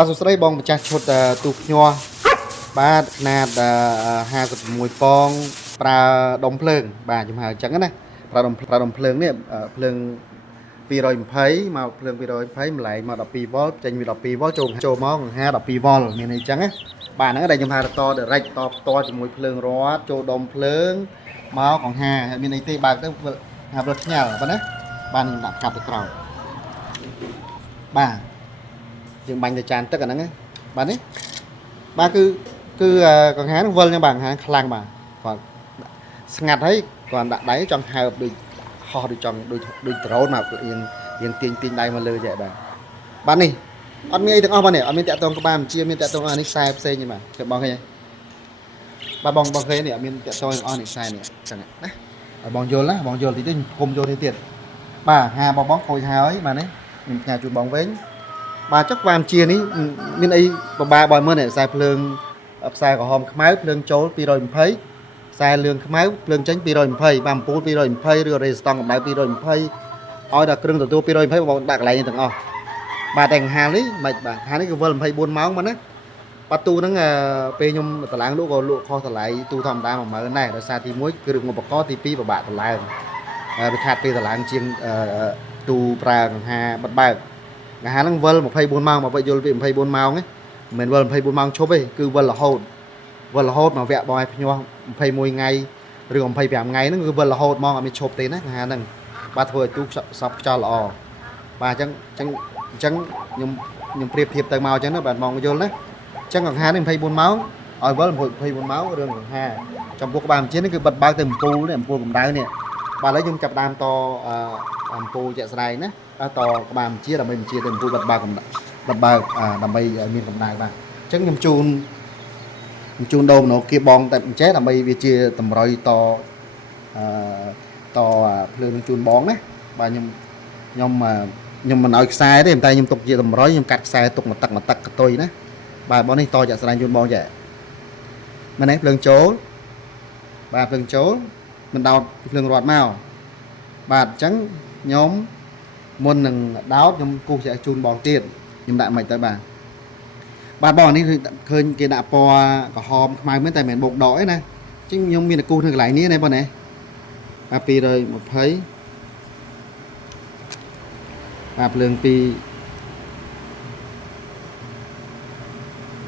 បាទសួស្តីបងម្ចាស់ឈុតទូភ្ញាស់បាទណាត56ប៉ងប្រើដុំភ្លើងបាទខ្ញុំហៅអញ្ចឹងណាប្រើដុំភ្លើងនេះភ្លើង220មកភ្លើង220ម្លែងមក12វ៉ុលចេញពី12វ៉ុលចូលមកកង្ហា12វ៉ុលមានអីចឹងណាបាទហ្នឹងដែលខ្ញុំហៅត direct តផ្ទាល់ជាមួយភ្លើងរត់ចូលដុំភ្លើងមកកង្ហាមានអីទេបើកទៅហាប់រត់ផ្ញើបាទណាបាទខ្ញុំដាក់កាប់ទៅក្រោយបាទយើងបាញ់ទៅចានទឹកអាហ្នឹងបាទនេះបាទគឺកង្ហានឹងវិលចឹងបាទកង្ហាខ្លាំងបាទគាត់ស្ងាត់ហើយគាត់ដាក់ដៃចង់ហើបដូចហោះដូចចង់ដូចដ្រូនមកយើងទាញដៃមកលើចេះបាទនេះអត់មានអីទាំងអស់បាទនេះអត់មានតាក់ទងក្បាលបញ្ជាមានតាក់ទងអានេះខ្សែផ្សេងទេបាទគឺបងឃើញទេបាទបងឃើញនេះអត់មានតាក់ទងទាំងអស់នេះខ្សែនេះចឹងណាឲ្យបងយល់ណាបងយល់តិចទៀតគុំយល់ទៀតបាទហាបងខូចហើយបាទនេះខ្ញុំផ្ញើជូនបងវិញបាទចុះក្បាលបញ្ជានេះមានអីបបាបើមើលនេះខ្សែភ្លើងខ្សែក្រហមខ្មៅភ្លើងចូល220ខ្សែលឿងខ្មៅភ្លើងចេញ220បាទអំពូល220ឬរេស្តង់កម្ដៅ220ឲ្យដល់គ្រឿងទទួល220បងដាក់កន្លែងនេះទាំងអស់បាទតែកង្ហានេះមិនបាទខាងនេះគឺវិល24ម៉ោងមកណាបាទទូហ្នឹងពេលខ្ញុំតម្លើងលក់ក៏លក់ខុសតម្លៃទូធម្មតា10000ដែរដោយសារទី1គឺឧបករណ៍ទី2ពិបាកតម្លើងវាខាត់ពេលតម្លើងជាងទូប្រើកង្ហាបិទបើកកង្ហាហ្នឹងវិល24ម៉ោងមកយល់ពី24ម៉ោងហ្នឹងមិនមែនវិល24ម៉ោងឈប់ទេគឺវិលរហូតមកវគ្គបងឲ្យភ្ញាស់21ថ្ងៃឬ25ថ្ងៃហ្នឹងគឺវិលរហូតមកអត់មានឈប់ទេណាកង្ហាហ្នឹងបាទធ្វើឲ្យទូសពខ្យល់ល្អបាទអញ្ចឹងខ្ញុំប្រៀបធៀបទៅមកអញ្ចឹងណាបាទបងយល់ណាអញ្ចឹងកង្ហានេះ24ម៉ោងឲ្យវិល24ម៉ោងរឿងកង្ហាចំពោះក្បាលបញ្ជានេះគឺបិទបើកទៅអំពូលកម្ដៅនេះបាទឥឡូវខ្ញុំចាប់ដើមតអំពូលជាក់ស្ដែងណាតក្បាលបញ្ជាដើម្បីបញ្ជាទៅអំពូលបិទបើកដើម្បីឲ្យមានកម្ដៅបាទអញ្ចឹងខ្ញុំជូនដូរម្ដងគៀបងតែអញ្ចេះដើម្បីវាជាតម្រុយតភ្លើងនឹងជូនបងណាបាទខ្ញុំមិនឲ្យខ្សែទេតែខ្ញុំទុកជាតម្រុយខ្ញុំកាត់ខ្សែទុកមកទឹកកតុយណាបាទបងនេះតចាក់ស្ដែងជូនបងចាមែនទេភ្លើងចូលបាទភ្លើងចូលមិនដោតភ្លើងរត់មកបាទអញ្ចឹងខ្ញុំមុននឹងដោតខ្ញុំគូសចាក់ជូនបងទៀតខ្ញុំដាក់មិនទៅបាទបងនេះឃើញគេដាក់ពណ៌ក្រហមខ្មៅមែនតែមិនមែនបូកដកទេណាអញ្ចឹងខ្ញុំមានគូសនៅកន្លែងនេះណាបងណាបាទ220បាទភ្លើង2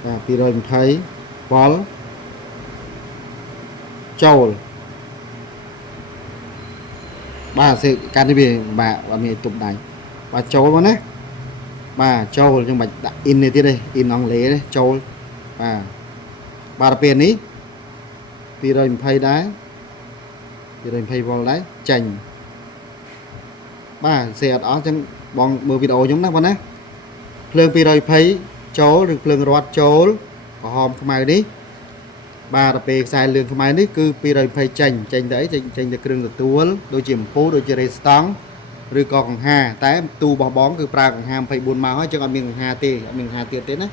បាទ220វ៉ុលចូលបាទសេកាន់នេះវាបាទអត់មានទប់ដៃបាទចូលមកណាបាទចូលខ្ញុំបាច់ដាក់ in នេះទៀតទេ in អង់គ្លេសទេចូលបាទពេលនេះ220ដែរ220វ៉ុលដែរចាញ់បាទសេអត់អស់អញ្ចឹងបងមើលវីដេអូខ្ញុំណាបងណាភ្លើង220ចូលឬភ្លើងរត់ចូលក្រហមខ្មៅនេះបាទទៅពេលខ្សែលឿងខ្មៅនេះគឺ220ចេញទៅអីចេញទៅគ្រឿងទទួលដូចជាអំពូលដូចជារេស្តង់ឬក៏កង្ហាតែទូរបស់បងគឺប្រើកង្ហា24ម៉ោងហើយចឹងអត់មានកង្ហាទេអត់មានកង្ហាទៀតទេណា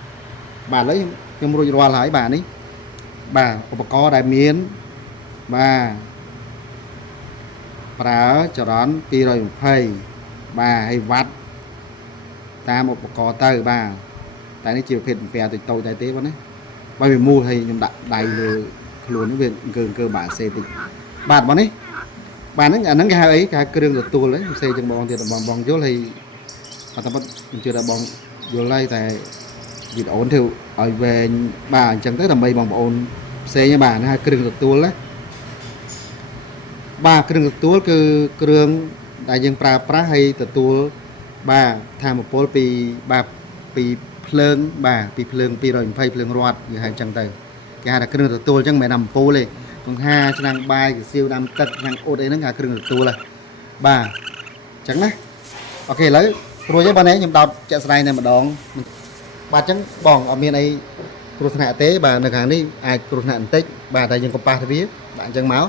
បាទឥឡូវខ្ញុំរួចរាល់ហើយបាទនេះបាទឧបករណ៍ដែលមានបាទប្រើចរន្ត220បាទហើយវ៉ាត់តាមឧបករណ៍ទៅបាទតែនេះជាប្រភេទបំពែតូចតែទេបងណាបើវាមូលហើយខ្ញុំដាក់ដៃលើខ្លួននេះវាអង្គើបាទសេតិចបាទបងនេះបាទហ្នឹងអាហ្នឹងគេហៅអីគេហៅគ្រឿងទទួលហ្នឹងផ្សេងជាងបងទៀតបងយល់ហើយអត់តែខ្ញុំជឿថាបងយល់ហើយតែវីដេអូធ្វើឲ្យវែងបាទអញ្ចឹងទៅដើម្បីបងប្អូនផ្សេងបាទហ្នឹងហៅគ្រឿងទទួលណាបាទគ្រឿងទទួលគឺគ្រឿងដែលយើងប្រើប្រាស់ហើយទទួលបាទធម្មពលពីភ្លើងបាទពីភ្លើង220ភ្លើងរត់យើងហៅអញ្ចឹងទៅគេហៅថាគ្រឿងទទួលអញ្ចឹងមិនមែនអំពូលទេកង្ហាឆ្នាំងបាយកាសៀវដាំទឹកឆ្នាំងអ៊ុតអីហ្នឹងគេគ្រឿងទទួលហ៎បាទអញ្ចឹងណាអូខេឥឡូវរួចហើយបងនេះខ្ញុំដោតចាក់ស្ដែងតែម្ដងបាទអញ្ចឹងបងអត់មានអីគ្រោះថ្នាក់ទេបាទនៅខាងនេះអាចគ្រោះថ្នាក់បន្តិចបាទតែយើងកុំប៉ះទៅវាបាទអញ្ចឹងមក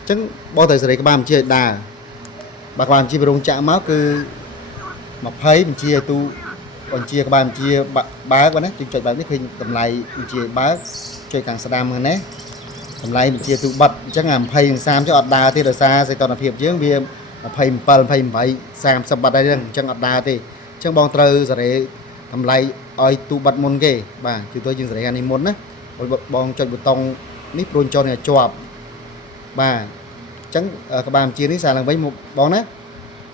អញ្ចឹងបងត្រូវសេរីក្បាលបញ្ជាឲ្យដើរបាទក្បាលបញ្ជាពីរោងចក្រមកគឺ20បញ្ជាឲ្យទូបញ្ជាក្បាលបញ្ជាបើកណាចុចបើកនេះឃើញតម្លៃបញ្ជាបើកចុចខាងស្ដាំហ្នឹងណាតម្លៃបញ្ជាទូបិទអញ្ចឹងអា20និង30ចុះអត់ដើរទេដោយសារសីតុណ្ហភាពយើងវា27 28 30បាត់ហើយអញ្ចឹងអត់ដើរទេអញ្ចឹងបងត្រូវសេរី តម្លៃឲ្យទូបាត់មុនគេបាទគឺទៅយើងសេរីអានេះមុនណាបងចុចប៊ូតុងនេះព្រួយចូលនេះជាប់បាទអញ្ចឹងក្បាលបញ្ជានេះសារឡើងវិញបងណា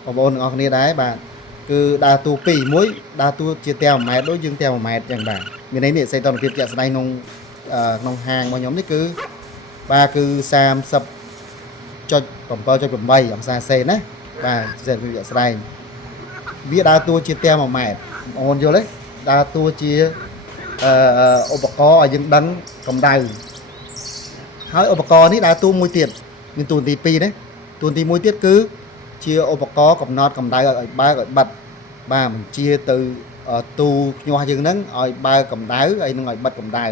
បងប្អូនទាំងអស់គ្នាដែរបាទគឺដើរតួ2មួយដើរតួជាតែ1ម៉ែត្រដូចយើងតែ1ម៉ែត្រអញ្ចឹងបាទមានន័យនេះសីតុណ្ហភាពជាក់ស្ដែងក្នុងហាងរបស់ខ្ញុំនេះគឺបាទគឺ30.7.8 អង្សាសេណាបាទសីតុណ្ហភាពជាក់ស្ដែងវាដើរតួជាតែ1ម៉ែត្របងប្អូនយល់ទេដើរតួជាឧបករណ៍ឲ្យយើងដឹងកម្ដៅហើយឧបករណ៍នេះដើរតួមួយទៀតមានតួនាទី2ណាតួនាទី1ទៀតគឺជាឧបករណ៍កំណត់កម្ដៅឲ្យបើកឲ្យបិទបាទបញ្ជាទៅទូញាស់យើងហ្នឹងឲ្យបើកកម្ដៅហើយនឹងឲ្យបិទកម្ដៅ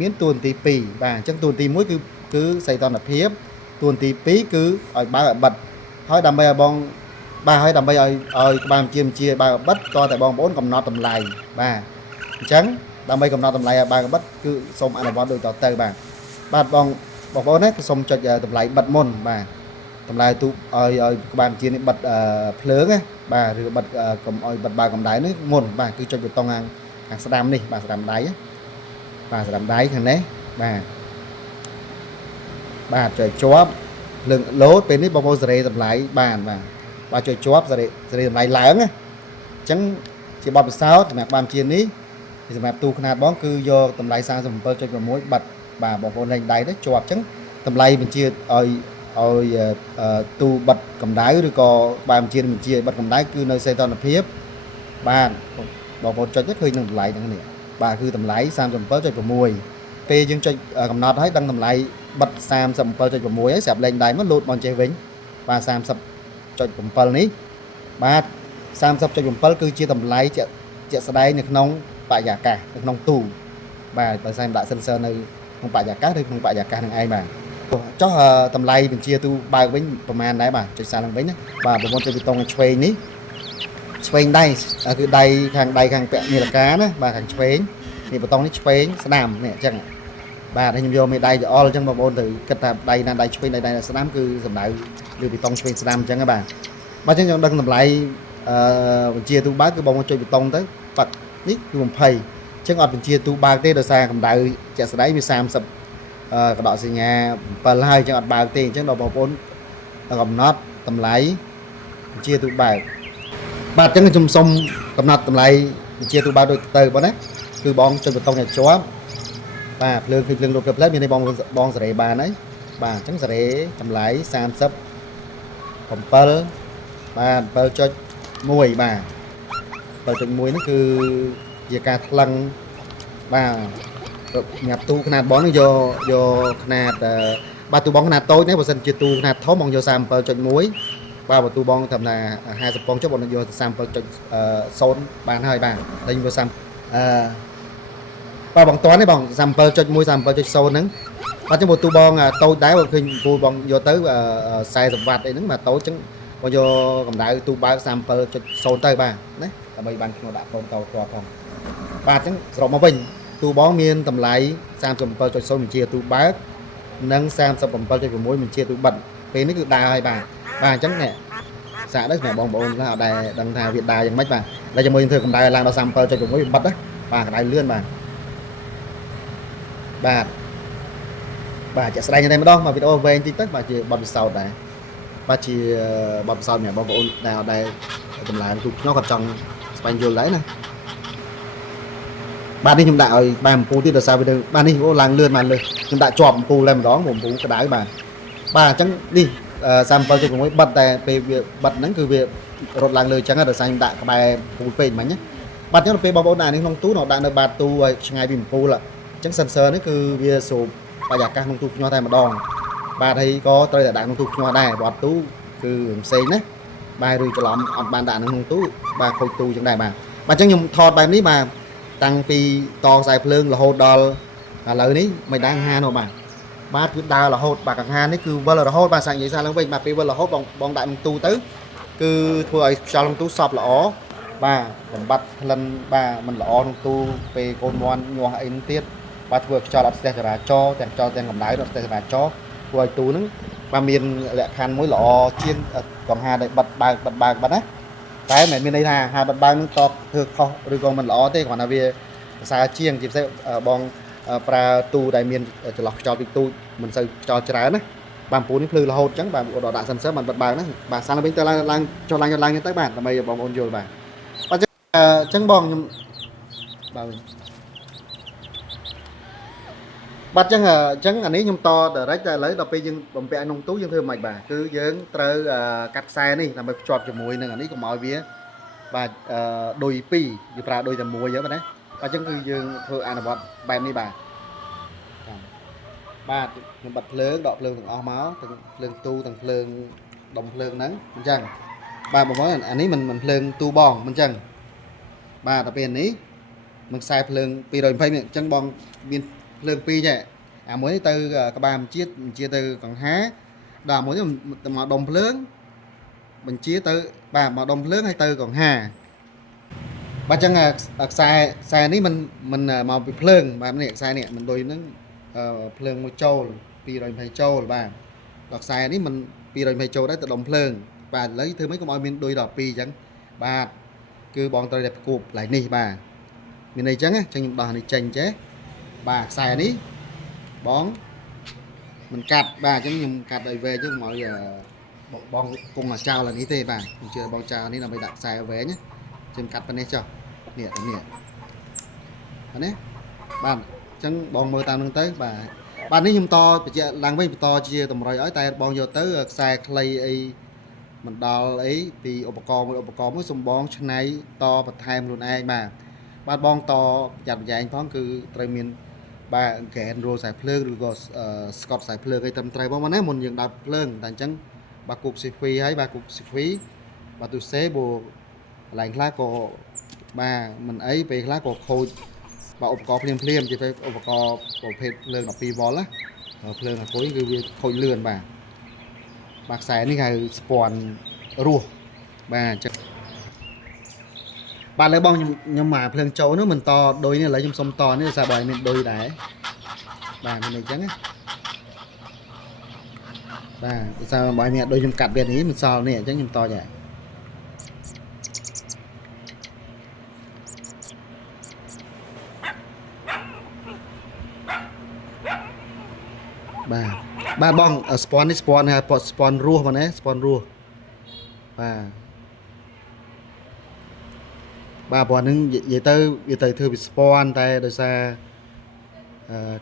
មានតួនាទី2បាទអញ្ចឹងតួនាទី1គឺសីតុណ្ហភាពតួនាទី2គឺឲ្យបើកឲ្យបិទហើយដើម្បីឲ្យបងបាទហើយដើម្បីឲ្យក្បាលបញ្ជាបើកបិទតតែបងប្អូនកំណត់តម្លៃបាទអញ្ចឹងដើម្បីកំណត់តម្លៃឲ្យបើកបិទគឺសូមអនុវត្តដូចតទៅបាទបងប្អូនណាគឺសូមចុចតម្លៃបិទមុនបាទតម្លៃទូឲ្យក្បាលបញ្ជានេះបិទភ្លើងណាបាទឬបិទកុំឲ្យបិទបើកកម្ដៅនេះមុនបាទគឺចុចប៊ូតុងខាងស្ដាំនេះបាទស្ដាំដៃបាទស្ដាំដៃខាងនេះបាទចុចជាប់ភ្លើងលោតពេលនេះបងប្អូនសេរីតម្លៃបានបាទចុចជាប់សេរីតម្លៃឡើងណាអញ្ចឹងជាបទពិសោធន៍សម្រាប់បានជានេះសម្រាប់ទូខ្នាតបងគឺយកតម្លៃ 37.6 បាត់បាទបងប្អូនលេងដៃទៅជាប់អញ្ចឹងតម្លៃបញ្ជាឲ្យទូបិទកម្ដៅឬក៏បានបញ្ជាឲ្យបិទកម្ដៅគឺនៅសីតុណ្ហភាពបាទបងប្អូនចុចទៅឃើញនឹងតម្លៃហ្នឹងនេះបាទគឺតម្លៃ 37.6 ពេលយើងចុចកំណត់ឲ្យដឹងតម្លៃបិទ 37.6 ហើយស្រាប់លេងដៃមកលោតមកចេះវិញបាទ 30.7 នេះបាទ 30.7 គឺជាតម្លៃជាក់ស្ដែងនៅក្នុងបរិយាកាសនៅក្នុងទូបាទបើស្អែមដាក់ sensor នៅក្នុងបរិយាកាសឬក្នុងបរិយាកាសនឹងឯងបាទចុះតម្លៃបញ្ជាទូបើកវិញប្រហែលដែរបាទចុចសារឡើងវិញណាបាទបងប្អូនចុចប៊ូតុងឆ្វេងនេះឆ្វេងដៃគឺដៃខាងពាក់នាឡិកាណាបាទខាងឆ្វេងនេះប៊ូតុងនេះឆ្វេងស្ដាំនេះអញ្ចឹងបាទខ្ញុំយកមេដៃច្អល់អញ្ចឹងបងប្អូនទៅគិតថាដៃណាដៃឆ្វេងដៃស្ដាំគឺសំដៅលើប៊ូតុងឆ្វេងស្ដាំអញ្ចឹងបាទអញ្ចឹងយើងដឹងតម្លៃបញ្ជាទូបើកគឺបងប្អូនចុចប៊ូតុងទៅប៉ាត់នេះគឺ20អញ្ចឹងអត់បញ្ជាទូបើកទេដោយសារកម្ដៅជាក់ស្ដែងវា30កដកសញ្ញា7ហើយអញ្ចឹងអត់បើកទេអញ្ចឹងដល់បងប្អូនកំណត់តម្លៃបញ្ជាទូបើកបាទអញ្ចឹងខ្ញុំសុំកំណត់តម្លៃបញ្ជាទូបើកដូចទៅបងណាគឺបងចុចប៊ូតុងឲ្យជាប់បាទភ្លើងគឺភ្លើងរត់ផ្លែមាននេះបងសេរីបានហើយបាទអញ្ចឹងសេរីតម្លៃ37បាទ7.1បាទ7.1នេះគឺជាការថ្លឹងបាទញ៉ាប់ទូຂະຫນាតបងនឹងយកຂະຫນាតបាទទូបងຂະຫນាតតូចនេះបើសិនជាទូຂະຫນាតធំបងយក 37.1 បាទបើទូបងត្រឹមថា50ពងចុះបងយក 37.0 បានហើយបាទតែខ្ញុំយកបាទបងតន់នេះបង 37.1 37.0 ហ្នឹងបាទចឹងបើទូបងតូចដែរបើឃើញពូបងយកទៅ40វ៉ាត់អីហ្នឹងបាទតូចចឹងបងយកកម្ដៅទូបើក 37.0 ទៅបាទណាដើម្បីបានខ្ញុំដាក់កូនតោតផងបាទចឹងសរុបមកវិញទូបងមានតម្លៃ 37.0 បញ្ជាទូបើកនិង 37.6 បញ្ជាទូបិទពេលនេះគឺដើរហើយបាទអញ្ចឹងនេះសាកទៅសម្រាប់បងប្អូនខ្លះអត់ដែលដឹងថាវាដើរយ៉ាងម៉េចបាទតែជាមួយធ្វើកម្ដៅឡើងដល់ 37.6 វាបិទណាបាទកម្ដៅលឿនបាទជាក់ស្ដែងតែម្ដងមកវីដេអូវែងតិចទៅបាទជាបទពិសោធន៍ដែរបាទជាបទពិសោធន៍សម្រាប់បងប្អូនដែលអត់ដែលតម្លើងទូខ្ញុំក៏ចង់ស្វែងយល់ដែរណាបាទនេះខ្ញុំដាក់ឲ្យក្បាលអំពូលទៀតដោយសារវាបាទនេះអូឡើងលឿនបានលើខ្ញុំដាក់ជាប់អំពូលតែម្ដងអំពូលក្តៅបាទអញ្ចឹងនេះ 37.6 បិទតែពេលវាបិទហ្នឹងគឺវារត់ឡើងលើអញ្ចឹងដោយសារខ្ញុំដាក់ក្បែរអំពូលពេកមិញណាបាទអញ្ចឹងពេលបងប្អូនដាក់នេះក្នុងទូដាក់នៅបាតទូឲ្យឆ្ងាយពីអំពូលអញ្ចឹង sensor នេះគឺវាស្រូបបរិយាកាសក្នុងទូខ្ញាស់តែម្ដងបាទហើយក៏ត្រូវតែដាក់ក្នុងទូខ្ញាស់ដែរបាត់ទូគឺផ្សេងណាបាទឬច្រឡំអត់បានដាក់ក្នុងទូបាទខូចទូអញ្ចឹងដែរបាទអញ្ចឹងខ្ញុំថតបែបនេះបាទតាំងពីតខ្សែភ្លើងរហូតដល់ឥឡូវនេះមិនដឹងហានោះបាទគឺដើររហូតបាទកង្ហានេះគឺវិលរហូតបាទសាច់និយាយសារឡើងវិញបាទពេលវិលរហូតបងដាក់ក្នុងទូទៅគឺធ្វើឲ្យខ្យល់ក្នុងទូសប់ល្អបាទបំបត្តិក្លិនបាទมันល្អក្នុងទូពេលកូនមាន់ញាស់អីនឹងទៀតបាទធ្វើឲ្យខ្យល់អត់ស្ទះចរាចរណ៍ទាំងខ្យល់ទាំងកម្ដៅអត់ស្ទះចរាចរណ៍ធ្វើឲ្យទូហ្នឹងបាទមានលក្ខខណ្ឌមួយល្អជាងកង្ហាដែលបិទបើកបាត់ណា តែមិនមានន័យថាហាបិទបើកនឹងតបធ្វើខុសឬក៏មិនល្អទេគ្រាន់តែវាភាសាជាងជាពិសេសបងប្រើទូដែលមានចន្លោះខ្យល់តិចតួចមិនសូវខ្យល់ច្រើនណាបាទពូនេះភ្លឺរហូតអញ្ចឹងបាទដាក់សិនបានបិទបើកហ្នឹងបាទសាំងវិញទៅឡើងចុះឡើងទៅបាទដើម្បីបងប្អូនយល់បាទអញ្ចឹងបងខ្ញុំបាទបាត់អញ្ចឹងអានេះខ្ញុំត direct តែឥឡូវដល់ពេលយើងបំពាក់ក្នុងទូយើងធ្វើមិនបាទគឺយើងត្រូវកាត់ខ្សែនេះដើម្បីភ្ជាប់ជាមួយនឹងអានេះកុំឲ្យវាបាទដុយពីរយើងប្រើដុយតែមួយហ្នឹងបាទណាអញ្ចឹងគឺយើងធ្វើអនុវត្តបែបនេះបាទបាទខ្ញុំបិទភ្លើងដកភ្លើងទាំងអស់មកទាំងភ្លើងទូទាំងភ្លើងដុំភ្លើងហ្នឹងអញ្ចឹងបាទបងប្អូនអានេះមិនភ្លើងទូបងអញ្ចឹងបាទដល់ពេលនេះនឹងខ្សែភ្លើង220នេះអញ្ចឹងបងមានភ្លើង2ចេះអាមួយនេះទៅក្បាលបញ្ជាទៅកង្ហាដល់មួយនេះមកដុំភ្លើងបញ្ជាទៅបាទមកដុំភ្លើងហើយទៅកង្ហាបាទអញ្ចឹងខ្សែនេះមិនមកពីភ្លើងបាទនេះខ្សែនេះមិនដូចនឹងភ្លើងមួយចូល220ចូលបាទដល់ខ្សែនេះមិន220ចូលដែរទៅដុំភ្លើងបាទឥឡូវធ្វើម៉េចកុំឲ្យមានដូច12អញ្ចឹងបាទគឺបងត្រូវតែប្រគប់កន្លែងនេះបាទមានន័យអញ្ចឹងខ្ញុំដោះនេះចេញចេះបាទខ្សែនេះបងមិនកាត់បាទអញ្ចឹងខ្ញុំកាត់ឲ្យវែងអញ្ចឹងមកបងគង់ចោលនេះទេបាទខ្ញុំជឿបងចោលនេះដើម្បីដាក់ខ្សែវែងខ្ញុំកាត់ប៉ុណ្ណេះចុះនេះនេះណាបាទអញ្ចឹងបងមើលតាមនឹងទៅបាទនេះខ្ញុំតបញ្ជាក់ឡើងវិញបន្តជាតម្រុយឲ្យតែបងយកទៅខ្សែខ្លីអីមិនដល់អីពីឧបករណ៍មួយសំបងឆ្នៃតបន្ថែមខ្លួនឯងបាទបងតចាត់បញ្ញែងផងគឺត្រូវមានបាទកែនរោខ្សែភ្លើងឬក៏ស្កតខ្សែភ្លើងអីត្រឹមត្រូវបងណាមុនយើងដើរភ្លើងតែអញ្ចឹងបាទគប់ស៊ីហ្វីហើយបាទគប់ស៊ីហ្វីបាទទូសេបូកន្លែងខ្លះក៏បាទមិនអីពេលខ្លះក៏ខូចបាទឧបករណ៍ភ្លាមជាឧបករណ៍ប្រភេទភ្លើង12វ៉ុលណាភ្លើងអាគុយគឺវាខូចលឿនបាទខ្សែនេះហៅស្ពាន់រស់បាទអញ្ចឹងបាទលើបងខ្ញុំមកភ្លើងចូលនោះមិនតដូចនេះឥឡូវខ្ញុំសុំតនេះសារបើឲ្យមានដូចដែរបាទមានអញ្ចឹងណាបាទសារបើឲ្យមានដូចខ្ញុំកាត់វានេះមិនសល់នេះអញ្ចឹងខ្ញុំតចាបាទបងស្ពាន់នេះស្ពាន់ហៅស្ពាន់រស់បងណាស្ពាន់រស់បាទព្រោះហ្នឹងនិយាយទៅវាទៅធ្វើពីស្ពាន់តែដោយសារ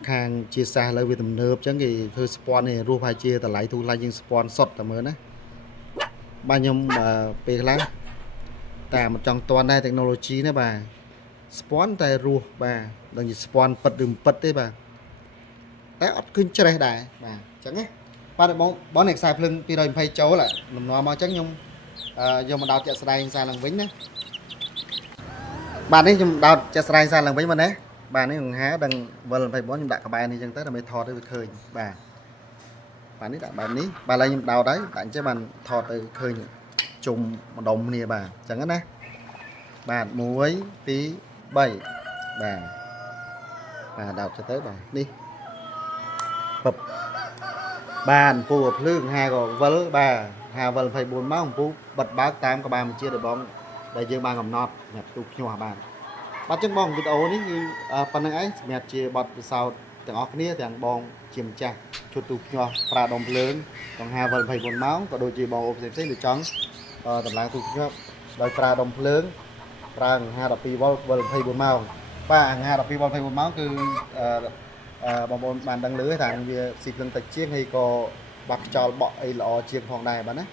ខាងជាសាសឥឡូវវាទំនើបអញ្ចឹងគេធ្វើស្ពាន់នេះរស់ប្រហែលជាតម្លៃធូរថ្លៃជាងស្ពាន់សុទ្ធតែមើលណាបាទខ្ញុំពេលខ្លះតែមិនចង់តន់ដែរ technology ណាបាទស្ពាន់តែរស់បាទដឹងជាស្ពាន់ពិតឬមិនពិតទេបាទតែអត់ឃើញច្រេះដែរបាទអញ្ចឹងណាបាទបងនេះខ្សែភ្លើង220ចូលលំនាំមកអញ្ចឹងខ្ញុំយកមកដោតជាក់ស្ដែងសារឡើងវិញណាបាទនេះខ្ញុំដោតជាក់ស្ដែងសារឡើងវិញមកណាបាទនេះកង្ហាដឹងវិល24ខ្ញុំដាក់ក្បែរនេះអញ្ចឹងទៅដើម្បីថតទៅវាឃើញបាទនេះដាក់បែបនេះបាទឡើយខ្ញុំដោតហើយដាក់អញ្ចឹងបានថតទៅឃើញជុំម្ដុំគ្នាបាទអញ្ចឹងណាបាទ1 2 3បាទដោតទៅបាទនេះពឹបបាទពូភ្លើងហាក៏វិលបាទហាវិល24ម៉ោងពូបិទបើកតាមក្បាលបញ្ជាដែលបងដែលយើងបានកំណត់សម្រាប់ទូភ្ញាស់បាទចឹងបងវីដេអូនេះគឺប៉ុណ្្នឹងឯងសម្រាប់ជាបទពិសោធន៍ទាំងអស់គ្នាទាំងបងជាម្ចាស់ជូតទូភ្ញាស់ប្រើដុំភ្លើងកង្ហាវិល24ម៉ោងក៏ដូចជាបងអូនផ្សេងៗដែលចង់តម្លើងទូភ្ញាស់ដោយប្រើដុំភ្លើងប្រើកង្ហា12វ៉ុលវិល24ម៉ោងបាទកង្ហា12វ៉ុល24ម៉ោងគឺបងប្អូនបានដឹងលឺថាវាស៊ីភ្លើងតិចជាងហើយក៏បាក់ខ្យល់បក់អីល្អជាងផងដែរបាទណា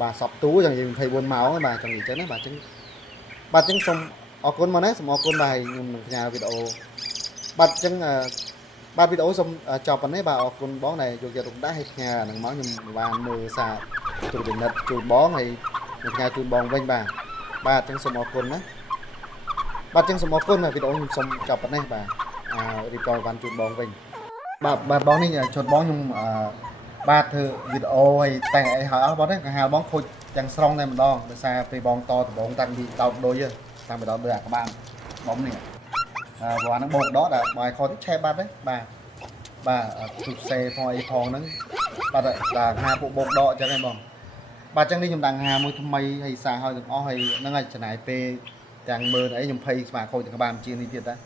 បាទសពទូចឹងយើង24ម៉ោងបាទចឹងអញ្ចឹងណាបាទចឹងសូមអរគុណមកណាសូមអរគុណបាទខ្ញុំនឹងផ្ញើវីដេអូបាទចឹងបាទវីដេអូសូមចប់ប៉ុណ្ណេះបាទអរគុណបងដែលយកចិត្តទុកដាក់ឲ្យផ្ញើហ្នឹងមកខ្ញុំបានមើលសារទូពិនិត្យជូនបងហើយនឹងផ្ញើជូនបងវិញបាទចឹងសូមអរគុណណាបាទចឹងសូមអរគុណវីដេអូខ្ញុំសូមចប់ប៉ុណ្ណេះបាទរៀបចំបានជូនបងវិញបាទបងនេះជូនបងខ្ញុំបាទធ្វើវីដេអូឲ្យតែអីហើយអស់បងនេះកង្ហាបងខូចទាំងស្រុងតែម្ដងដោយសារពេលបងតដំបងតាំងពីដោតដូចតាំងពីដោតដូចអាក្បាលបងនេះព្រោះអាហ្នឹងបោកដកដល់បាយខុសទៅឆេះបាត់ទេបាទទូសេផងអីផងហ្នឹងបាទដល់ហាពួកបោកដកអញ្ចឹងឯងបង bà chẳng đi nhầm đằng hà môi thâm mây hay xa hơi được ó hay nó ngay chẳng này pe chẳng mơ đấy nhầm phay mà khôi thì các bạn chia điទៀតđấy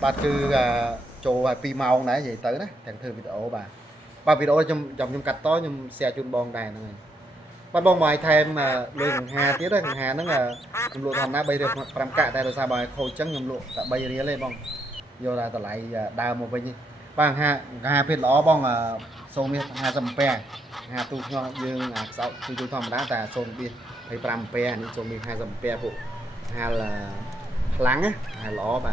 bà cứ cho pi màu nãy vậy tới đấy thằng thư video bà video trong cạch tối nhưng xe chun bon đài này bà bon ngoài thêm mà đôi thằng hà tiếc đấy thằng hà nó là nhầm lộ thằng ná bây được làm cả đây là sao bà khôi trắng nhầm lộ tại bây ría lên bong vô là tao lại đào một bên bà hà phết ló bong sông miết hà dầm pe hà tu nho dương sáu tu thom đá ta sông biên phải pram peนี่ sông miết hà dầm pe phụ hà là lắng á hà ló bà